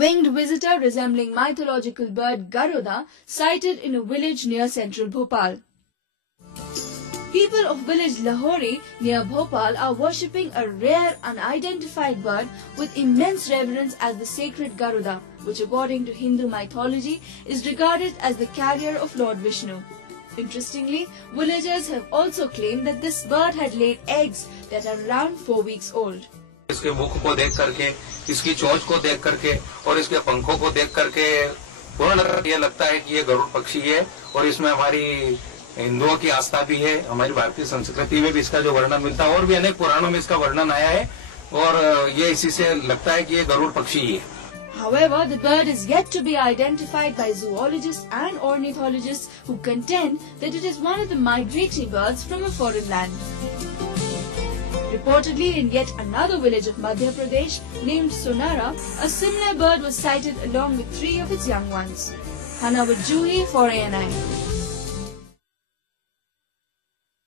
Winged visitor resembling mythological bird Garuda sighted in a village near central Bhopal. People of village Lahori near Bhopal are worshipping a rare unidentified bird with immense reverence as the sacred Garuda, which according to Hindu mythology is regarded as the carrier of Lord Vishnu. Interestingly, villagers have also claimed that this bird had laid eggs that are around 4 weeks old. इसके मुख को देख करके, इसकी चोंच को देख करके और इसके पंखों को देख करके पूर्ण ये लगता है कि ये गरुड़ पक्षी है और इसमें हमारी हिंदुओं की आस्था भी है, हमारी भारतीय संस्कृति में भी इसका जो वर्णन मिलता है और भी अनेक पुराणों में इसका वर्णन आया है और ये इसी से लगता है कि ये गरुड़ पक्षी ही है. However, the bird is yet to be identified by zoologists and ornithologists who contend that it is one of the migratory birds from a foreign land. Reportedly, in yet another village of Madhya Pradesh named Sonara, a similar bird was sighted along with 3 of its young ones. Hana with Juhi for ANI.